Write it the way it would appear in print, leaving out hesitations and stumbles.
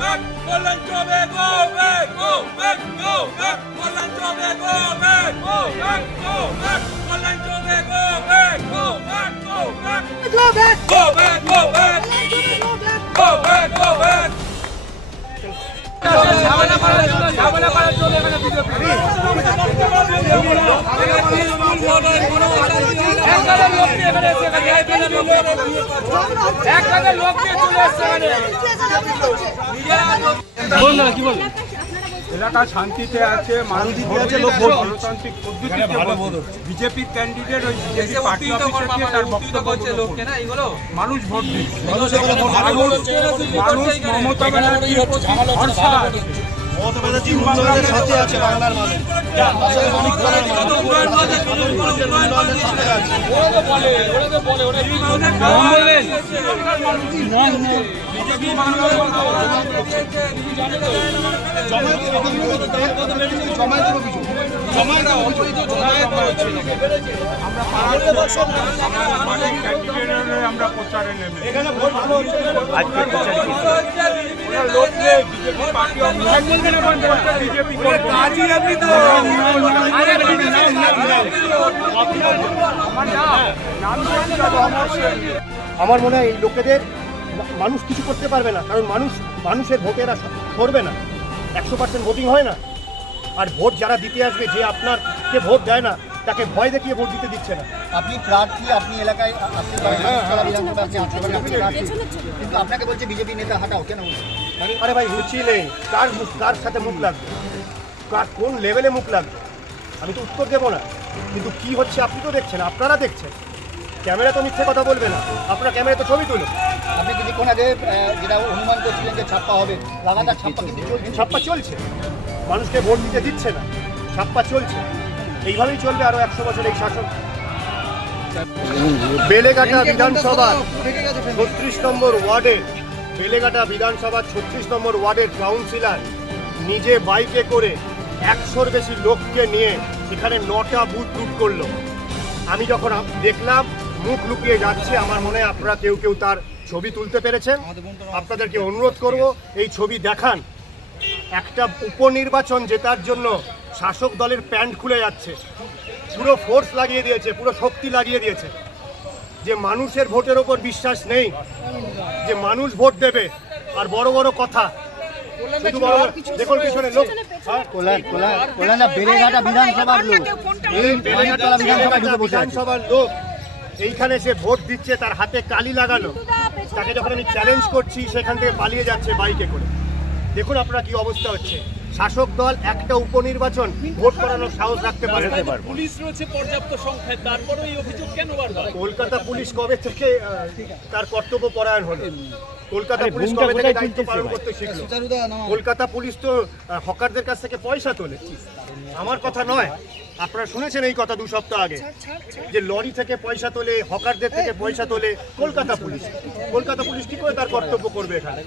back, Poland Jobe, go back, go back, go back, Poland Jobe, go back, go back, go back, Poland Jobe, go back, go back, go back, go back, go back, go back, go back, go back. এলাকা শান্তিতে আছে, মানুষ গণতান্ত্রিক পদ্ধতিতে BJP candidate ওই BJP party অফিসে গিয়ে তার বক্তব্য মানুষ ভোট দিচ্ছে। মানুষ মমতা ব্যানার্জির ভরসা আছে। মমতা ব্যানার্জি উন্নয়নের সাথে আছে, বাংলার মানুষ আমরা প্রচারে নেমে আমার মনে হয় এই লোকেদের মানুষ কিছু করতে পারবে না, কারণ মানুষের ভোটেরা করবে না। 100% ভোটিং হয় না। আর ভোট যারা দিতে আসবে, যে আপনাকে ভোট দেয় না তাকে ভয় দেখিয়ে ভোট দিতে দিচ্ছে না। আপনি প্রার্থী, আপনি এলাকায় আসতে পারেন, কিন্তু আপনাকে বলছে বিজেপি নেতা হাঁটাও কেন? আরে ভাই রুচি নেই, কার সাথে মুখ লাগবে, কোন লেভেলে মুখ লাগবে আমি তো উত্তর দেবো না। কিন্তু কি হচ্ছে আপনি তো দেখছেন, আপনারা দেখছেন। ক্যামেরা তো মিথ্যে কথা বলবে না, আপনার ক্যামেরা তো ছবি তুলে। আপনি কিছুক্ষণ আগে যেটা অনুমান করছিলেন যে ছাপ্পা হবে, লাগাতার ছাপ্পা কিন্তু ছাপ্পা চলছে, মানুষকে ভোট দিতে দিচ্ছে না, ছাপ্পা চলছে। এইভাবেই চলবে আরো 100 বছর এই শাসন। বেলেঘাটা বিধানসভা 36 নম্বর ওয়ার্ডের বেলেঘাটা বিধানসভা 36 নম্বর ওয়ার্ডের কাউন্সিলর নিজে বাইকে করে 100-র বেশি লোককে নিয়ে এখানে 9টা বুথ লুট করলো। আমি যখন দেখলাম মুখ লুকিয়ে যাচ্ছে, আমার মনে হয় আপনারা কেউ কেউ তার ছবি তুলতে পেরেছেন। আপনাদেরকে অনুরোধ করব এই ছবি দেখান। একটা উপনির্বাচন জেতার জন্য শাসক দলের প্যান্ট খুলে যাচ্ছে, পুরো ফোর্স লাগিয়ে দিয়েছে, পুরো শক্তি লাগিয়ে দিয়েছে। যে মানুষের ভোটের ওপর বিশ্বাস নেই, যে মানুষ ভোট দেবে, আর বড় বড় কথা শুধু বড় দেখুন পিছনে লোক। বেলেঘাটা বিধানসভার লোক, বিধানসভার লোক এইখানে সে ভোট দিচ্ছে, তার হাতে কালি লাগানো। তাকে যখন আমি চ্যালেঞ্জ করছি সেখান থেকে পালিয়ে যাচ্ছে বাইকে করে। দেখুন আপনারা কি অবস্থা হচ্ছে। শাসক দল একটা উপনির্বাচন ভোট করানোর সাহস রাখতে পারে না। পুলিশ রয়েছে পর্যাপ্ত সংখ্যায়, তারপরেও এই অভিযোগ কেন বারবার? কলকাতা পুলিশ কবে থেকে তার কর্তব্য পরায়ণ হলো? কলকাতা পুলিশ কবে থেকে দায়িত্ব পালন করতে শিখলো? কলকাতা পুলিশ তো হকারদের কাছ থেকে পয়সা তোলে, আমার কথা নয়। আপনারা শুনেছেন এই কথা 2 সপ্তাহ আগে, যে লরি থেকে পয়সা তোলে, হকারদের থেকে পয়সা তোলে কলকাতা পুলিশ। কলকাতা পুলিশ কি করে তার কর্তব্য করবে এখানে?